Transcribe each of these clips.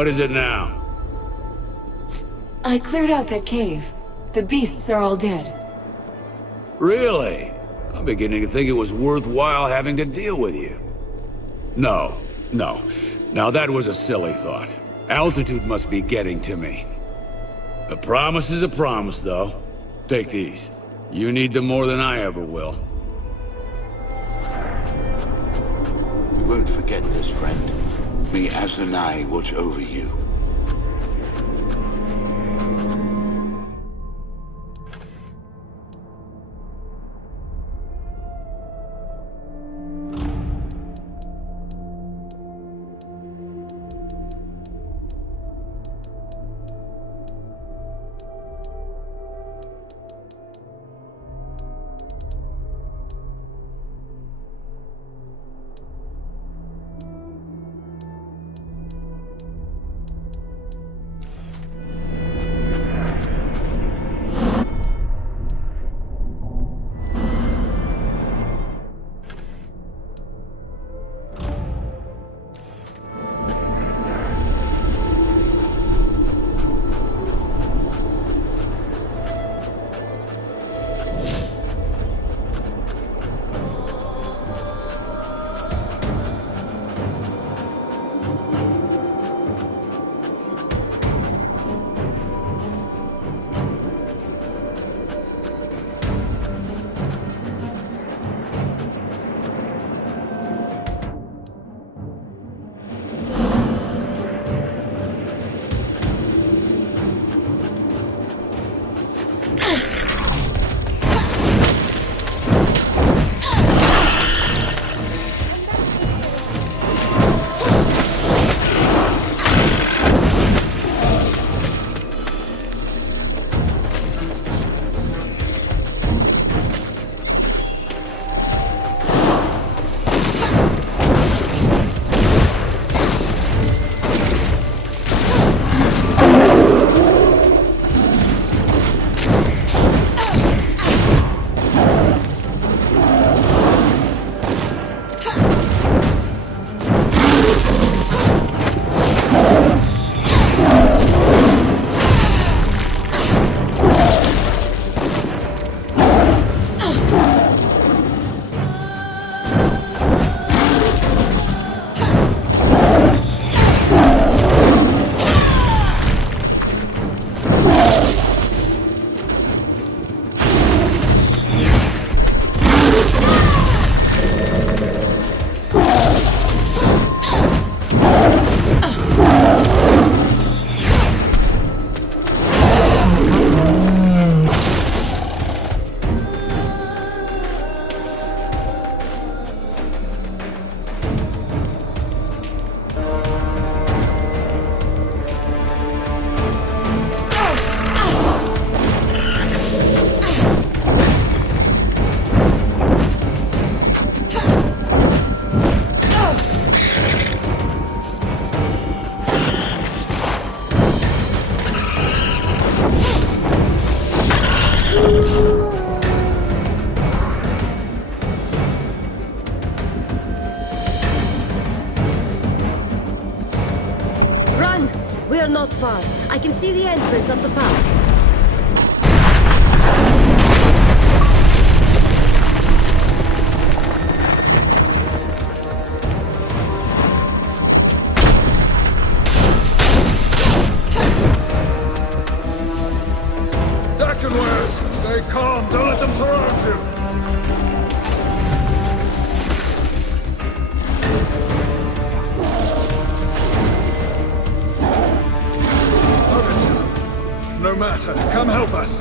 What is it now? I cleared out that cave. The beasts are all dead. Really? I'm beginning to think it was worthwhile having to deal with you. No. Now that was a silly thought. Altitude must be getting to me. A promise is a promise, though. Take these. You need them more than I ever will. We won't forget this, friend. May Azanai watch over you. We are not far. I can see the entrance of the park. Dakenwares! Stay calm! Don't let them surround you! No matter. Come help us.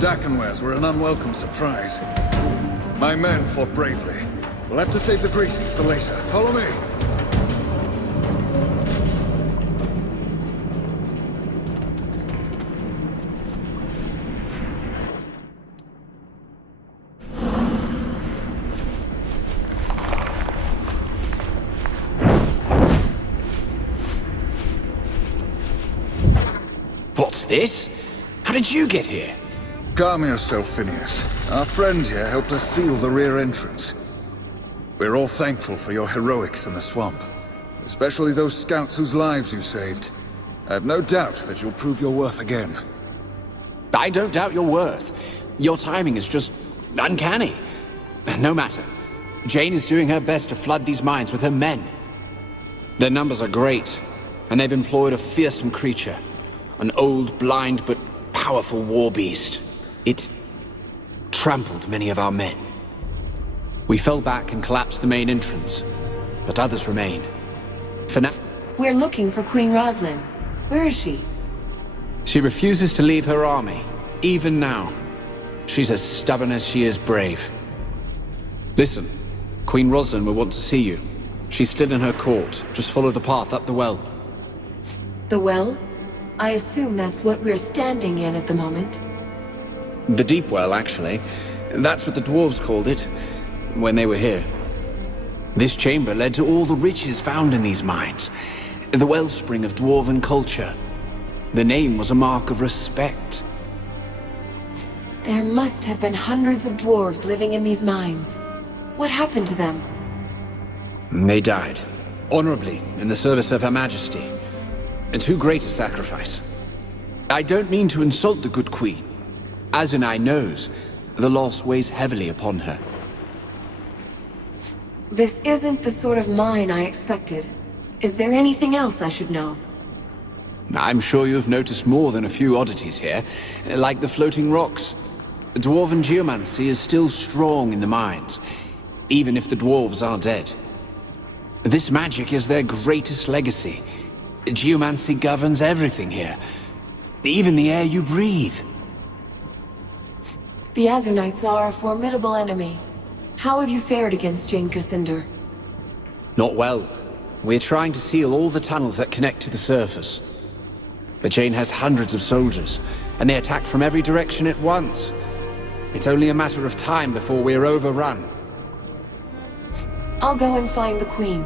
Dakenwares were an unwelcome surprise. My men fought bravely. We'll have to save the greetings for later. Follow me. What's this? How did you get here? Calm yourself, Phineas. Our friend here helped us seal the rear entrance. We're all thankful for your heroics in the swamp. Especially those scouts whose lives you saved. I have no doubt that you'll prove your worth again. I don't doubt your worth. Your timing is just uncanny. No matter. Jane is doing her best to flood these mines with her men. Their numbers are great, and they've employed a fearsome creature. An old, blind, but powerful war beast. It trampled many of our men. We fell back and collapsed the main entrance, but others remain. For now... We're looking for Queen Roslyn. Where is she? She refuses to leave her army, even now. She's as stubborn as she is brave. Listen, Queen Roslyn will want to see you. She's still in her court. Just follow the path up the well. The well? I assume that's what we're standing in at the moment. The Deep Well, actually. That's what the dwarves called it, when they were here. This chamber led to all the riches found in these mines. The wellspring of dwarven culture. The name was a mark of respect. There must have been hundreds of dwarves living in these mines. What happened to them? They died, honorably, in the service of Her Majesty. And too great a sacrifice. I don't mean to insult the good queen. Azunai knows the loss weighs heavily upon her. This isn't the sort of mine I expected. Is there anything else I should know? I'm sure you've noticed more than a few oddities here, like the floating rocks. Dwarven geomancy is still strong in the mines, even if the dwarves are dead. This magic is their greatest legacy. Geomancy governs everything here, even the air you breathe. The Azunites are a formidable enemy. How have you fared against Jane Cascinder? Not well. We're trying to seal all the tunnels that connect to the surface. But Jane has hundreds of soldiers, and they attack from every direction at once. It's only a matter of time before we're overrun. I'll go and find the Queen.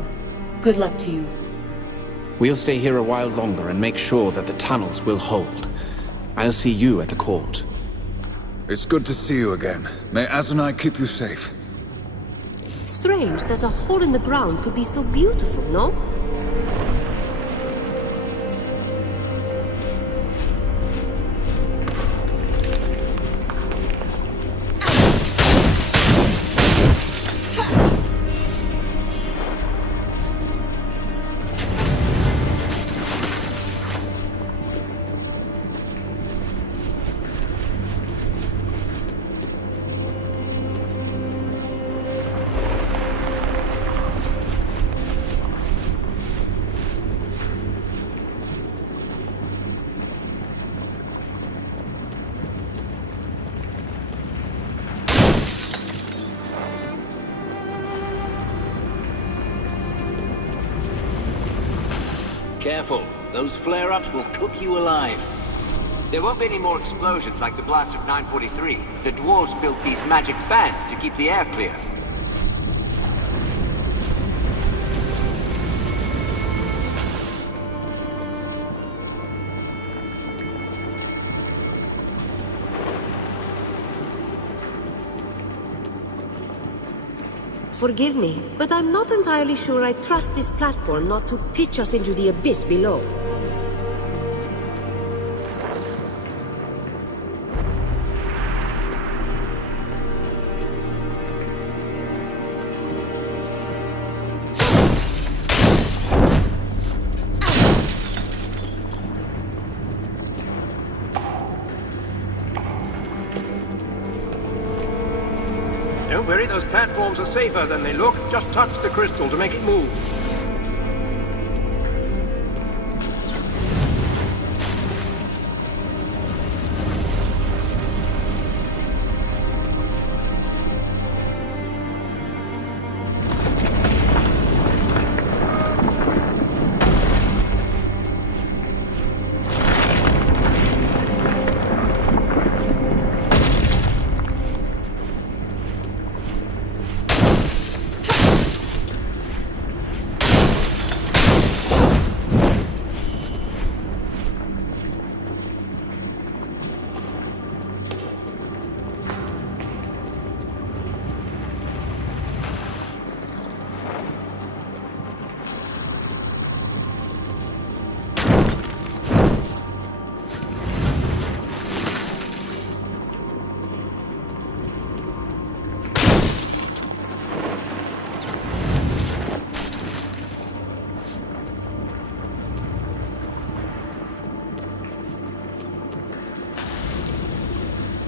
Good luck to you. We'll stay here a while longer and make sure that the tunnels will hold. I'll see you at the court. It's good to see you again. May Azunai keep you safe. Strange that a hole in the ground could be so beautiful, no? Careful, those flare-ups will cook you alive. There won't be any more explosions like the blast of 943. The dwarves built these magic fans to keep the air clear. Forgive me, but I'm not entirely sure I trust this platform not to pitch us into the abyss below. Don't worry, those platforms are safer than they look. Just touch the crystal to make it move.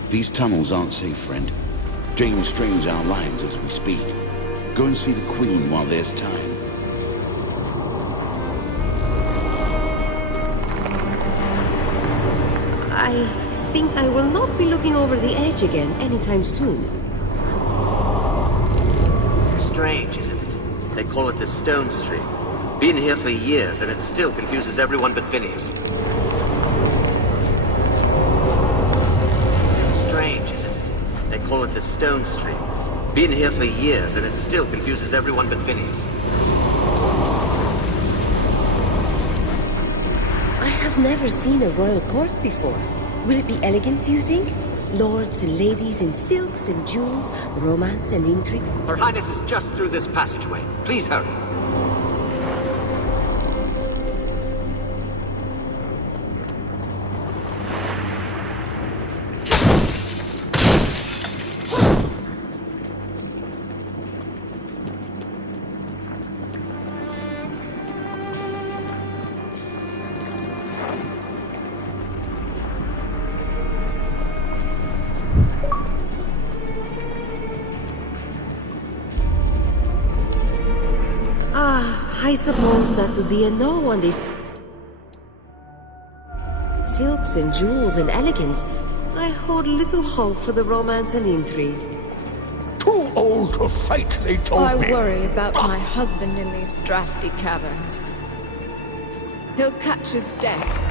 These tunnels aren't safe, friend. Jane strains our lines as we speak. Go and see the Queen while there's time. I think I will not be looking over the edge again anytime soon. Strange, isn't it? They call it the Stone Stream. Been here for years, and it still confuses everyone but Phineas. Strange, isn't it? They call it the Stone Stream. Been here for years, and it still confuses everyone but Phineas. I have never seen a royal court before. Will it be elegant, do you think? Lords and ladies in silks and jewels, romance and intrigue. Her Highness is just through this passageway. Please hurry. I suppose that would be a no on these silks and jewels and elegance. I hold little hope for the romance and intrigue. Too old to fight, they told me. I worry about my husband in these drafty caverns. He'll catch his death.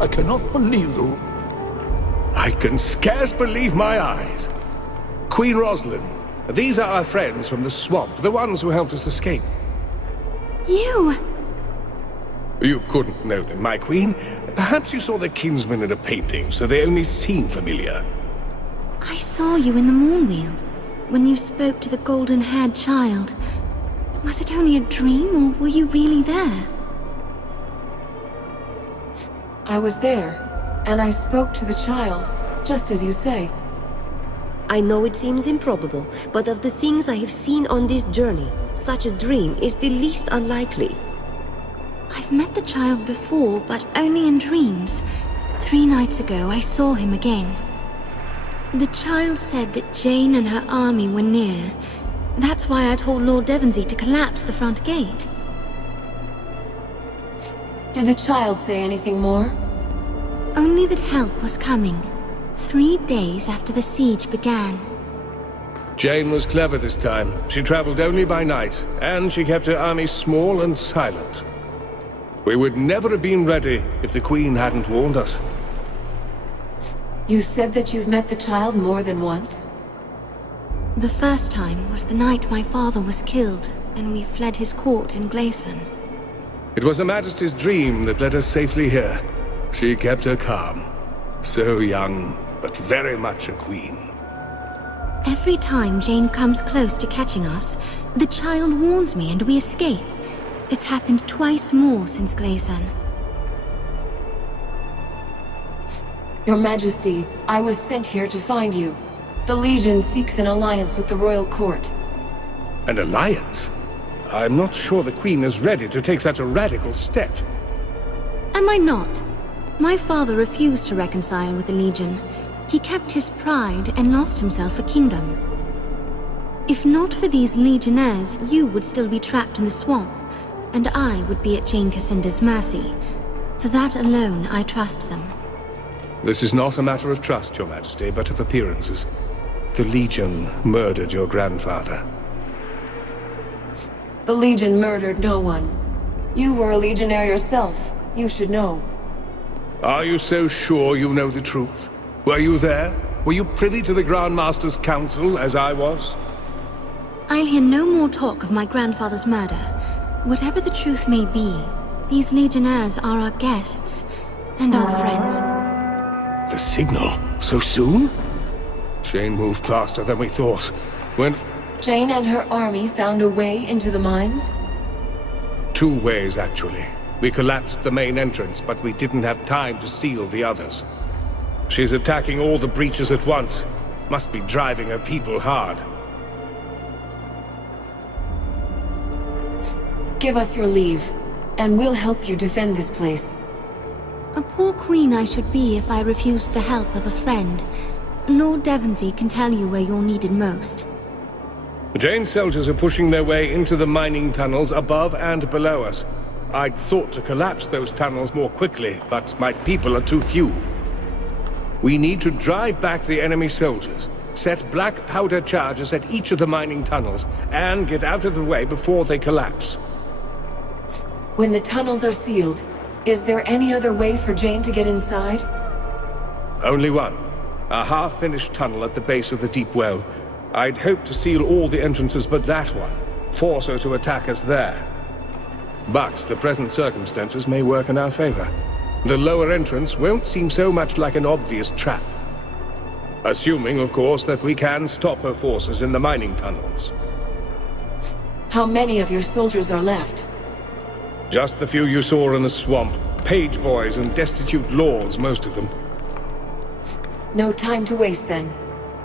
I cannot believe you. I can scarce believe my eyes. Queen Rosalind, these are our friends from the swamp, the ones who helped us escape. You! You couldn't know them, my queen. Perhaps you saw their kinsmen in a painting, so they only seem familiar. I saw you in the Mournweald, when you spoke to the golden-haired child. Was it only a dream, or were you really there? I was there, and I spoke to the child, just as you say. I know it seems improbable, but of the things I have seen on this journey, such a dream is the least unlikely. I've met the child before, but only in dreams. 3 nights ago, I saw him again. The child said that Jane and her army were near. That's why I told Lord Devonsey to collapse the front gate. Did the child say anything more? Only that help was coming. 3 days after the siege began. Jane was clever this time. She traveled only by night, and she kept her army small and silent. We would never have been ready if the Queen hadn't warned us. You said that you've met the child more than once? The first time was the night my father was killed, and we fled his court in Glayson. It was Her Majesty's dream that led us safely here. She kept her calm. So young, but very much a queen. Every time Jane comes close to catching us, the child warns me and we escape. It's happened twice more since Glayson. Your Majesty, I was sent here to find you. The Legion seeks an alliance with the royal court. An alliance? I'm not sure the Queen is ready to take such a radical step. Am I not? My father refused to reconcile with the Legion. He kept his pride and lost himself a kingdom. If not for these Legionnaires, you would still be trapped in the swamp, and I would be at Jane Cassinda's mercy. For that alone, I trust them. This is not a matter of trust, Your Majesty, but of appearances. The Legion murdered your grandfather. The Legion murdered no one. You were a Legionnaire yourself. You should know. Are you so sure you know the truth? Were you there? Were you privy to the Grand Master's council, as I was? I'll hear no more talk of my grandfather's murder. Whatever the truth may be, these Legionnaires are our guests, and our friends. The signal? So soon? Jane moved faster than we thought. When... Jane and her army found a way into the mines? 2 ways, actually. We collapsed the main entrance, but we didn't have time to seal the others. She's attacking all the breaches at once. Must be driving her people hard. Give us your leave, and we'll help you defend this place. A poor queen I should be if I refused the help of a friend. Lord Devonsey can tell you where you're needed most. Jane's soldiers are pushing their way into the mining tunnels above and below us. I'd thought to collapse those tunnels more quickly, but my people are too few. We need to drive back the enemy soldiers, set black powder charges at each of the mining tunnels, and get out of the way before they collapse. When the tunnels are sealed, is there any other way for Jane to get inside? Only one. A half-finished tunnel at the base of the deep well. I'd hoped to seal all the entrances but that one, force her to attack us there. But the present circumstances may work in our favor. The lower entrance won't seem so much like an obvious trap. Assuming, of course, that we can stop her forces in the mining tunnels. How many of your soldiers are left? Just the few you saw in the swamp. Page boys and destitute lords, most of them. No time to waste, then.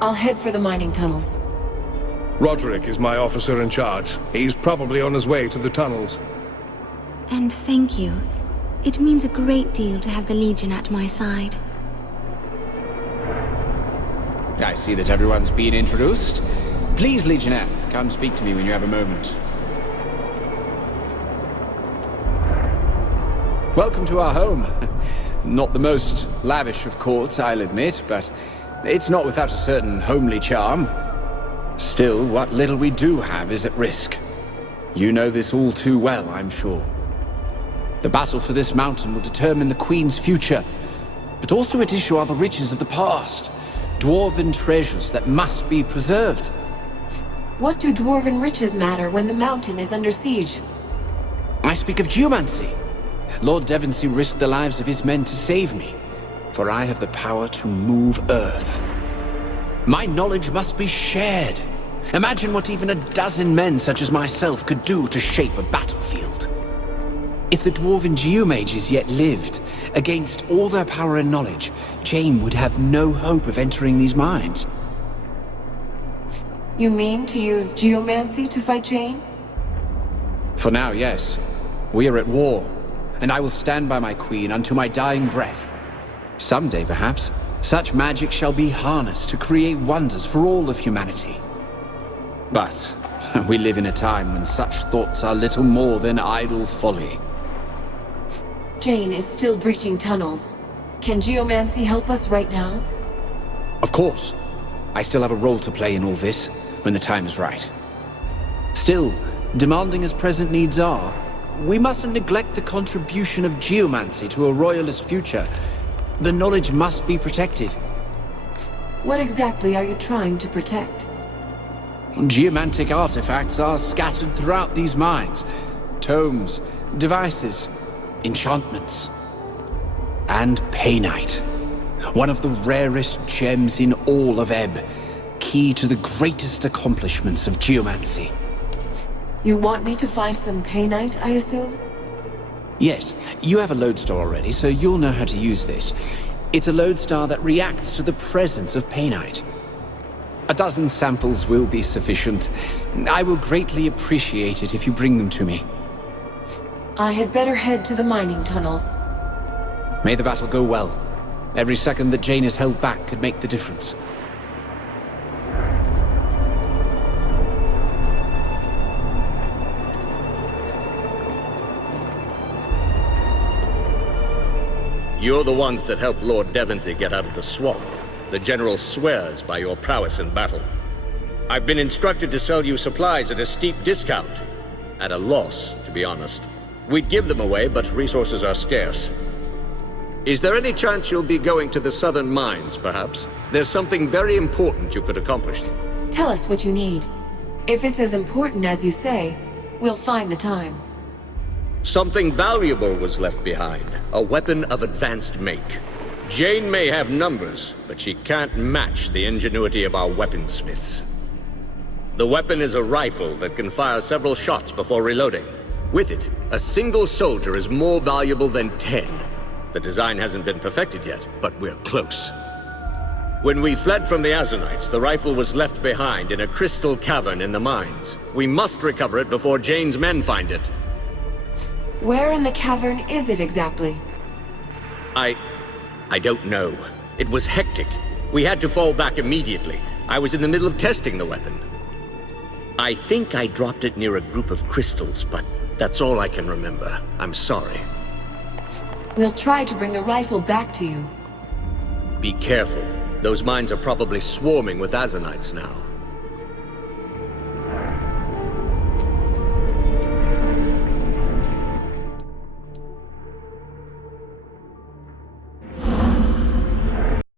I'll head for the mining tunnels. Roderick is my officer in charge. He's probably on his way to the tunnels. And thank you. It means a great deal to have the Legion at my side. I see that everyone's been introduced. Please, Legionnaire, come speak to me when you have a moment. Welcome to our home. Not the most lavish of courts, I'll admit, but it's not without a certain homely charm. Still, what little we do have is at risk. You know this all too well, I'm sure. The battle for this mountain will determine the Queen's future, but also at issue are the riches of the past. Dwarven treasures that must be preserved. What do dwarven riches matter when the mountain is under siege? I speak of geomancy. Lord Devonsey risked the lives of his men to save me, for I have the power to move Earth. My knowledge must be shared. Imagine what even a dozen men such as myself could do to shape a battlefield. If the dwarven geomages yet lived, against all their power and knowledge, Jane would have no hope of entering these mines. You mean to use geomancy to fight Jane? For now, yes. We are at war, and I will stand by my queen unto my dying breath. Someday, perhaps, such magic shall be harnessed to create wonders for all of humanity. But we live in a time when such thoughts are little more than idle folly. Jane is still breaching tunnels. Can geomancy help us right now? Of course. I still have a role to play in all this, when the time is right. Still, demanding as present needs are, we mustn't neglect the contribution of geomancy to a royalist future. The knowledge must be protected. What exactly are you trying to protect? Geomantic artifacts are scattered throughout these mines. Tomes, devices, enchantments. And Painite. One of the rarest gems in all of Ebb. Key to the greatest accomplishments of geomancy. You want me to find some Painite, I assume? Yes, you have a lodestar already, so you'll know how to use this. It's a lodestar that reacts to the presence of Painite. A dozen samples will be sufficient. I will greatly appreciate it if you bring them to me. I had better head to the mining tunnels. May the battle go well. Every second that Jane is held back could make the difference. You're the ones that helped Lord Devonsey get out of the swamp. The General swears by your prowess in battle. I've been instructed to sell you supplies at a steep discount. At a loss, to be honest. We'd give them away, but resources are scarce. Is there any chance you'll be going to the southern mines, perhaps? There's something very important you could accomplish. Tell us what you need. If it's as important as you say, we'll find the time. Something valuable was left behind. A weapon of advanced make. Jane may have numbers, but she can't match the ingenuity of our weaponsmiths. The weapon is a rifle that can fire several shots before reloading. With it, a single soldier is more valuable than 10. The design hasn't been perfected yet, but we're close. When we fled from the Azanites, the rifle was left behind in a crystal cavern in the mines. We must recover it before Jane's men find it. Where in the cavern is it exactly? I don't know. It was hectic. We had to fall back immediately. I was in the middle of testing the weapon. I think I dropped it near a group of crystals, but that's all I can remember. I'm sorry. We'll try to bring the rifle back to you. Be careful. Those mines are probably swarming with Azanites now.